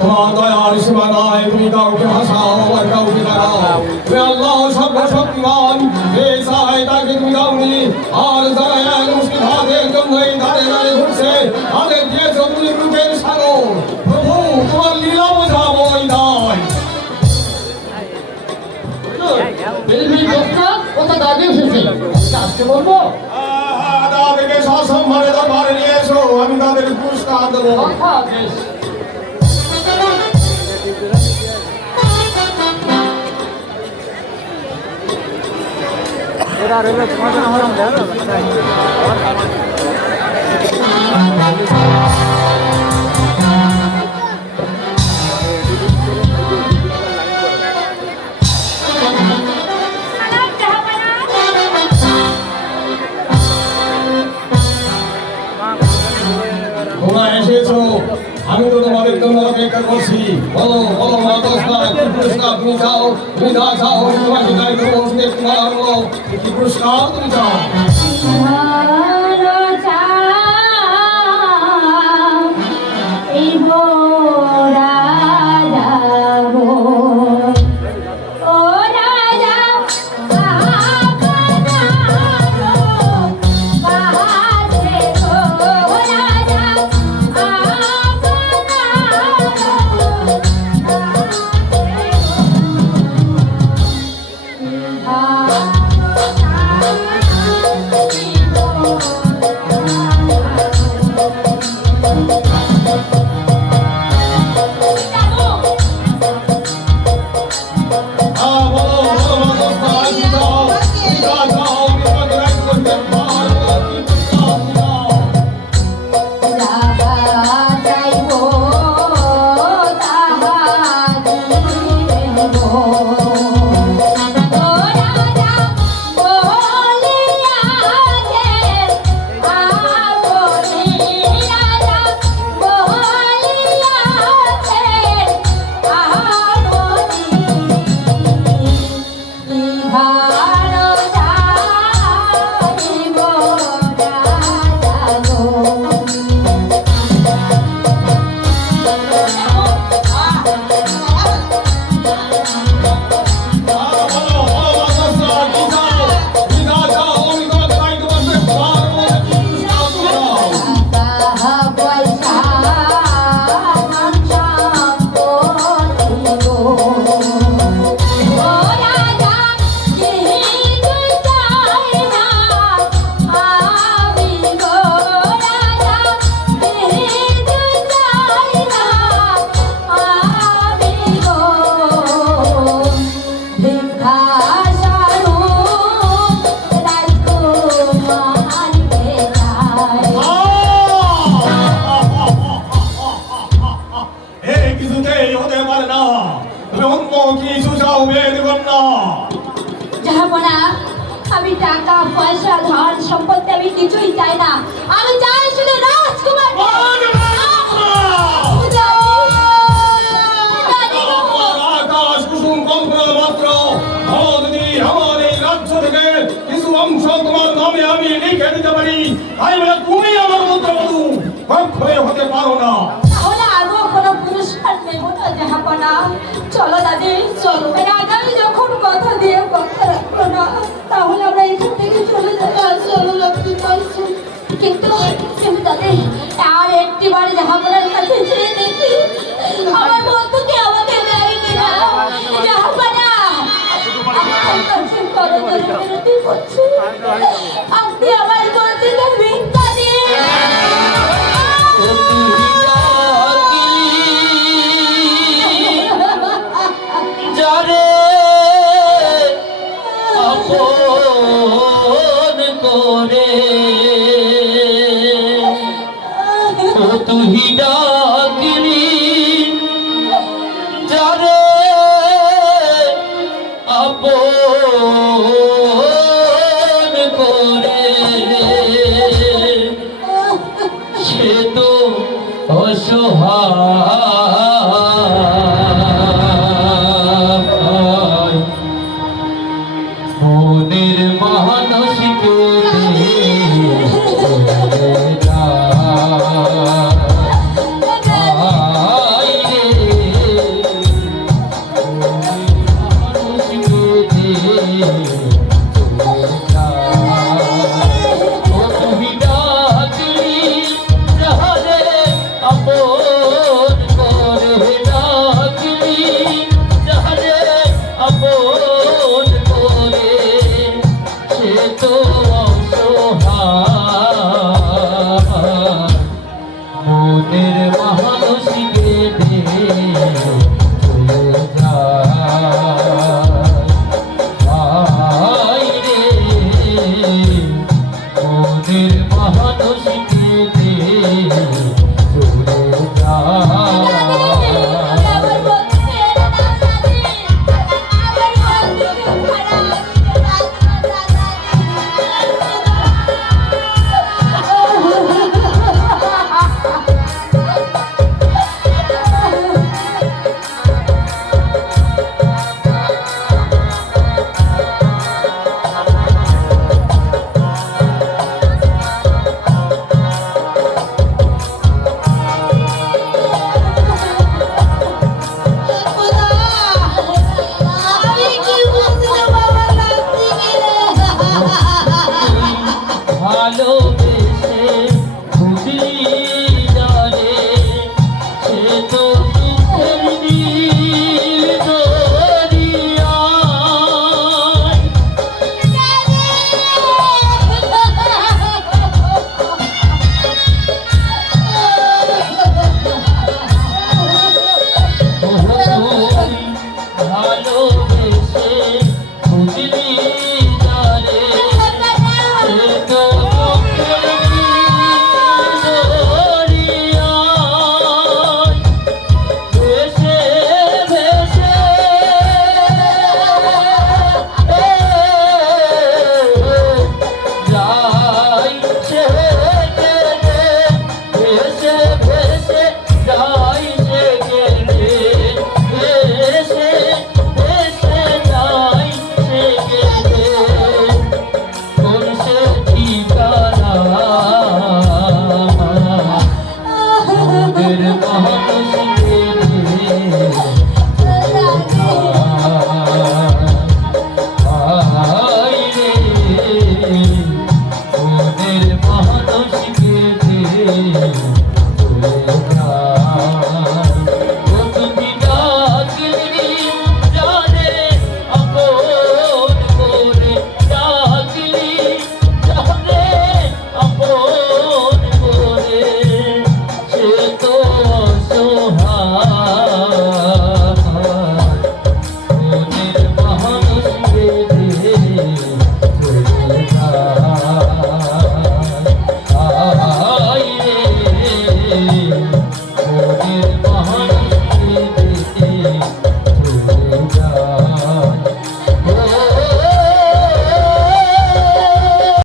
তোমার দয়ার সীমা নাই, তুমি কাউকে হাসাও আর কাউকে দাঁড়াও। আল্লাহ সর্বশক্তিমান, এই চাই তাকে তুমি দাওনি। আর যারা এক মুষ্টি ভাতের জন্যই দাঁড়ে দাঁড়ে ঘুরছে, তাদের দিয়েছ তুমি রূপের সাগর। প্রভু তোমার লীলা বোঝাবো এই নয়। দাদাকে সসম্মানে দরবারে নিয়ে এসো, আমি তাদের পুরস্কার দেবো। এরা রইল তোমার জন্য হলাম দেয় তোমরা এসেছো, আমি তো তোমাদের জন্য অপেক্ষা করছি। বলো বলো মা দোস্তা, কি পুরস্কার তুমি চাও? তুমি যা চাও আমি তোমাকে তাই দেবো। তোমার বলো কি পুরস্কার তুমি চাও? আমি টাকা পয়সা ধন সম্পত্তি আমি কিছুই চাই না, আমি চাই শুধু রাজকুমার। আকাশ কুসুম কল্পনা মাত্র। যদি আমার এই রাজ্য থেকে কিছু অংশ তোমার নামে আমি লিখে দিতে পারি, তাই বলে তুমি আমার পুত্রবধূ কখনোই হতে পারো না। তাহলে আরো কোনো পুরস্কার নেব না জাহাপনা। চলো দাদি চলো, এর আগে আমি যখন কথা দিয়ে কথা রাখবো না, তাহলে আমরা এখান থেকে চলে যাবো। চলো রাখতে পারছি, কিন্তু দাদি আর একটিবার জাহাপনার কাছে যেয়ে দেখি আমার বন্ধুকে আমাকে দেয় কিনা। জাহাপনা আমার কাছে করজোড়ে বিনতি করছি, আপনি আমার বন্ধুকে ভিক্ষা দিয়ে তুই ডাকলি যারে আপন করে, সে তো অসহায় মনের মানসিক তো অসহায় মনের মানুষ কেঁদে চলে যায় রে মনের মানুষ কেঁদে চলে যায় আমার বন্ধু এরা না জানি আমার বন্ধু আমি কি বুঝলাম আমার লাগছে ভালো